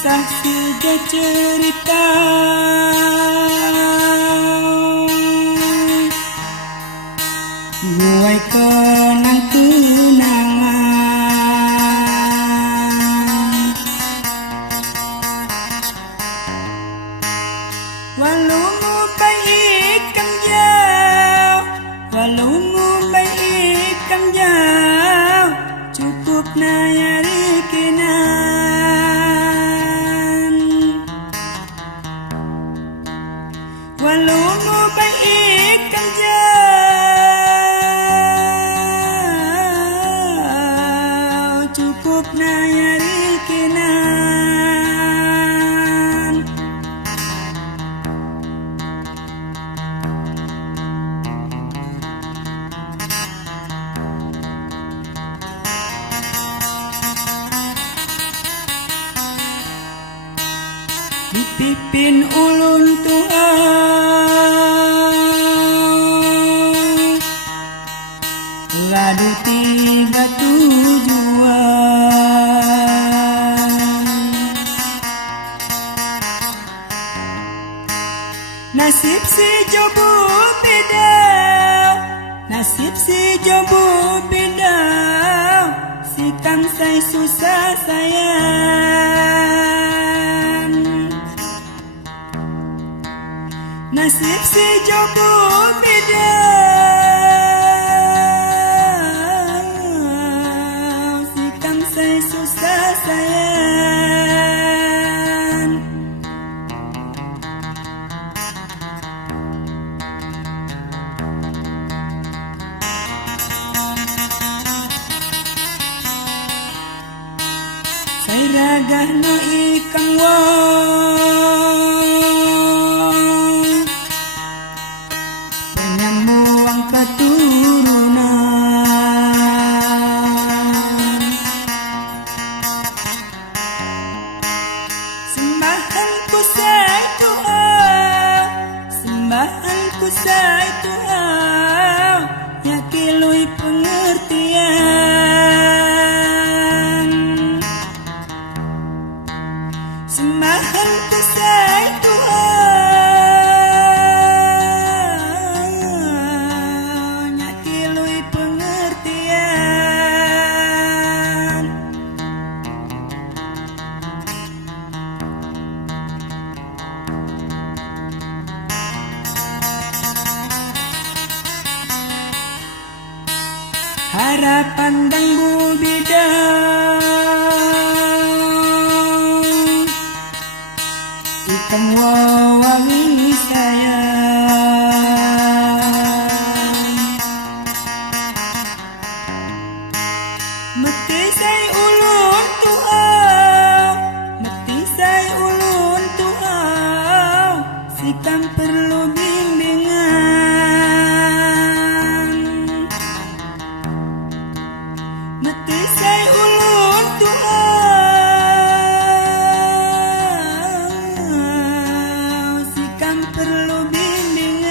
kisah saja cerita buai kenang-kenangan. Walau mu baik kam jauh, walau mu baik kam jauh, cukup nayari kenan. Walau mu baik kam jauh, cukup nayari kenan. Dipipin ulun Tuhan, ladu tiga tujuan. Nasib si jobu beda, nasib si jobu beda, si kam say susah sayang. Nasib si jobu beda, si kam say susah sayang. Say ragah no ikang wong, penyamuang keturunan. Sembahanku say Tuhan, sembahanku say Tuhan, ya kilui pengertian. Sembahanku say Tuhan, ya kilui pengertian. Harapan dan bubidang, ikam wawangi sayang. Meti say ulun Tuhan, meti say ulun Tuhan, si kam perlu bimbingan. Meti say ulun Tuhan, si kam perlu bimbingan.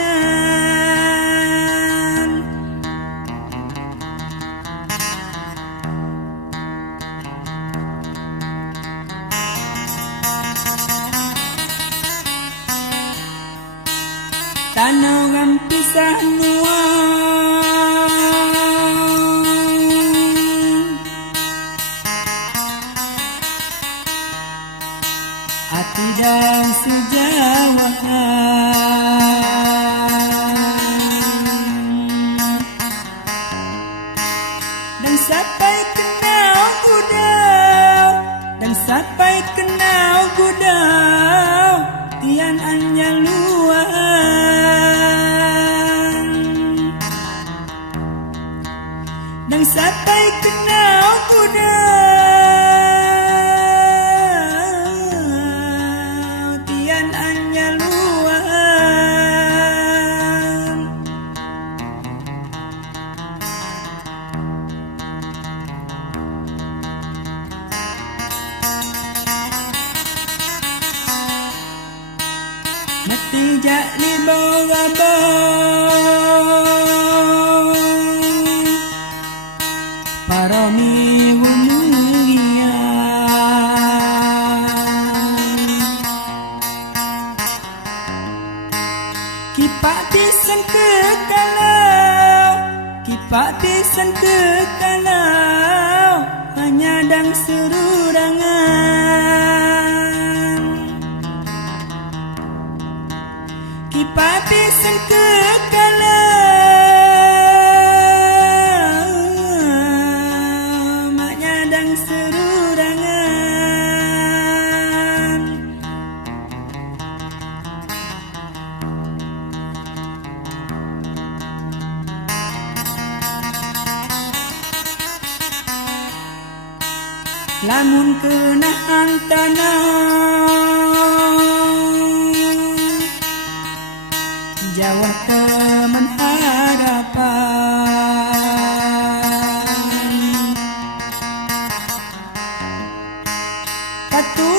Tanawan pisah nuang, hati dan sejawatan. Dan sampai kenal gudau, dan sampai kenal gudau, tian anya luan. Dan sampai kenal gudau, tian anya luan. Mati jak li bawah-bawah, parami umulia. pisan kekalau hanya dang serurangan. Kipa pisan kekalau maknya dang serurangan. Lamun kena tanah Jawa teman harapan Katu